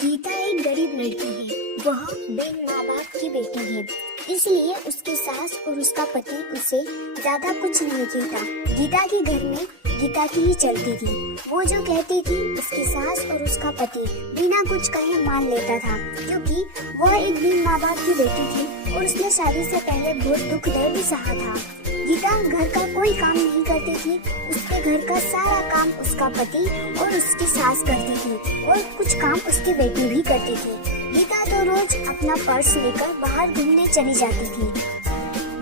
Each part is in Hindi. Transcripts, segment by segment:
गीता एक गरीब लड़की है। वह बिन माँ बाप की बेटी है, इसलिए उसकी सास और उसका पति उसे ज्यादा कुछ नहीं कहता। गीता के घर में गीता की ही चलती थी। वो जो कहती थी उसकी सास और उसका पति बिना कुछ कहे मान लेता था, क्योंकि वह एक बिन माँ बाप की बेटी थी और उसने शादी से पहले बहुत दुख दर्द सहा था। गीता घर का कोई काम नहीं करती थी। उसके घर का सारा काम उसका पति और उसकी सास करती थी और कुछ काम उसकी बेटी भी करती थी। गीता तो रोज अपना पर्स लेकर बाहर घूमने चली जाती थी।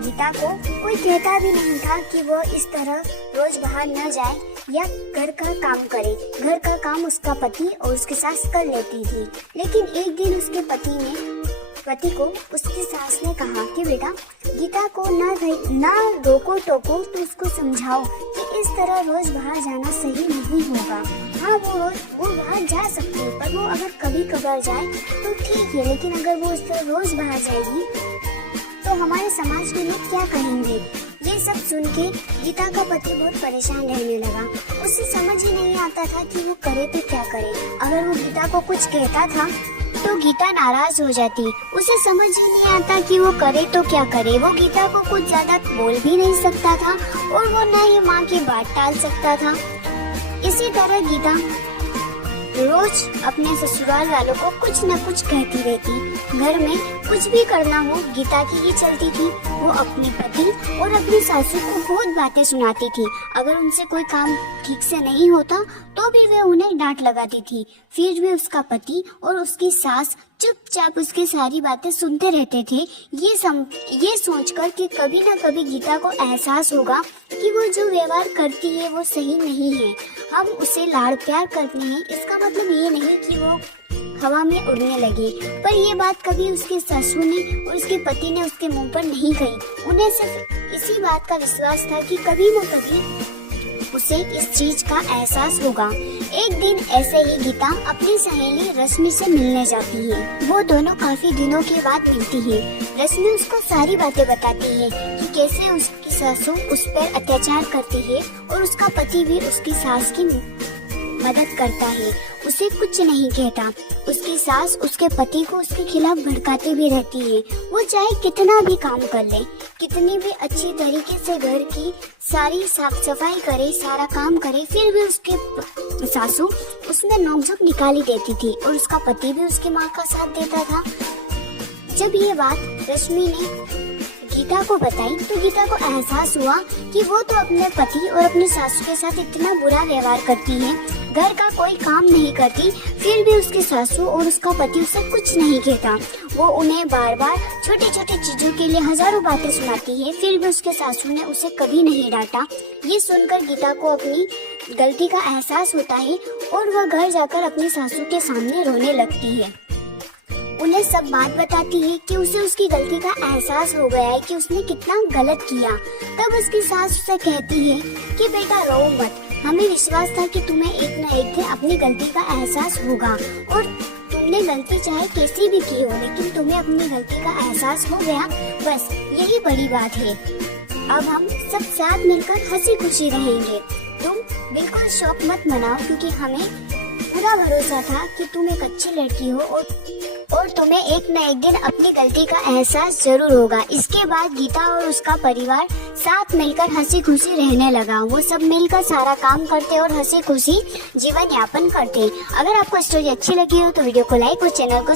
गीता को कोई कहता भी नहीं था कि वो इस तरह रोज बाहर न जाए या घर का काम करे। घर का काम उसका पति और उसकी सास कर लेती थी। लेकिन एक दिन उसके पति को उसकी सास ने कहा कि बेटा, गीता को ना रोको टोको, तो उसको समझाओ कि इस तरह रोज बाहर जाना सही नहीं होगा। हाँ, वो बाहर जा सकती है, पर वो अगर कभी कभार जाए तो ठीक है, लेकिन अगर वो इस तरह रोज बाहर जाएगी तो हमारे समाज के लोग क्या कहेंगे। ये सब सुन के गीता का पति बहुत परेशान रहने लगा। उसे समझ ही नहीं आता था कि वो करे तो क्या करे। अगर वो गीता को कुछ कहता था तो गीता नाराज हो जाती। उसे समझ ही नहीं आता कि वो करे तो क्या करे। वो गीता को कुछ ज्यादा बोल भी नहीं सकता था और वो न ही माँ की बात टाल सकता था। इसी तरह गीता रोज अपने ससुराल वालों को कुछ न कुछ कहती रहती। घर में कुछ भी करना हो गीता की ही चलती थी। वो अपने पति और अपनी सासू को बहुत बातें सुनाती थी। अगर उनसे कोई काम ठीक से नहीं होता तो भी वे उन्हें डांट लगाती थी। फिर भी उसका पति और उसकी सास चुपचाप उसकी सारी बातें सुनते रहते थे, ये सोचकर कि कभी न कभी गीता को एहसास होगा कि वो जो व्यवहार करती है वो सही नहीं है। हम उसे लाड़ प्यार करते हैं, इसका मतलब ये नहीं कि वो हवा में उड़ने लगे। पर ये बात कभी उसके ससुर ने और उसके पति ने उसके मुंह पर नहीं कही। उन्हें सिर्फ इसी बात का विश्वास था कि कभी न कभी उसे इस चीज का एहसास होगा। एक दिन ऐसे ही गीता अपनी सहेली रश्मि से मिलने जाती है। वो दोनों काफी दिनों के बाद मिलती है। रश्मि उसको सारी बातें बताती है कि कैसे उसकी सासू उस पर अत्याचार करती है और उसका पति भी उसकी सास की मदद करता है, उसे कुछ नहीं कहता। उसकी सास उसके पति को उसके खिलाफ भड़काती भी रहती है। वो चाहे कितना भी काम कर ले, कितनी भी अच्छी तरीके से घर की सारी साफ सफाई करे, सारा काम करे, फिर भी उसके सासू उसमें नोकझोंक निकाली देती थी और उसका पति भी उसकी माँ का साथ देता था। जब ये बात रश्मि ने गीता को बताई तो गीता को एहसास हुआ कि वो तो अपने पति और अपनी सासू के साथ इतना बुरा व्यवहार करती है, घर का कोई काम नहीं करती, फिर भी उसकी सासू और उसका पति उसे कुछ नहीं कहता। वो उन्हें बार बार छोटे छोटे चीजों के लिए हजारों बातें सुनाती है, फिर भी उसके सासू ने उसे कभी नहीं डांटा। ये सुनकर गीता को अपनी गलती का एहसास होता है और वह घर जाकर अपनी सासू के सामने रोने लगती है। उन्हें सब बात बताती है कि उसे उसकी गलती का एहसास हो गया है कि उसने कितना गलत किया। तब उसकी सास उसे कहती है कि बेटा रो मत, हमें विश्वास था कि तुम्हें एक न एक दिन अपनी गलती का एहसास होगा और तुमने गलती चाहे कैसी भी की हो, लेकिन तुम्हें अपनी गलती का एहसास हो गया, बस यही बड़ी बात है। अब हम सब साथ मिलकर हंसी खुशी रहेंगे। तुम बिल्कुल शौक मत मनाओ, क्योंकि हमें पूरा भरोसा था कि तुम एक अच्छी लड़की हो और तुम्हें एक न एक दिन अपनी गलती का एहसास जरूर होगा। इसके बाद गीता और उसका परिवार साथ मिलकर हंसी खुशी रहने लगा। वो सब मिलकर सारा काम करते और हंसी खुशी जीवन यापन करते। अगर आपको स्टोरी अच्छी लगी हो तो वीडियो को लाइक और चैनल को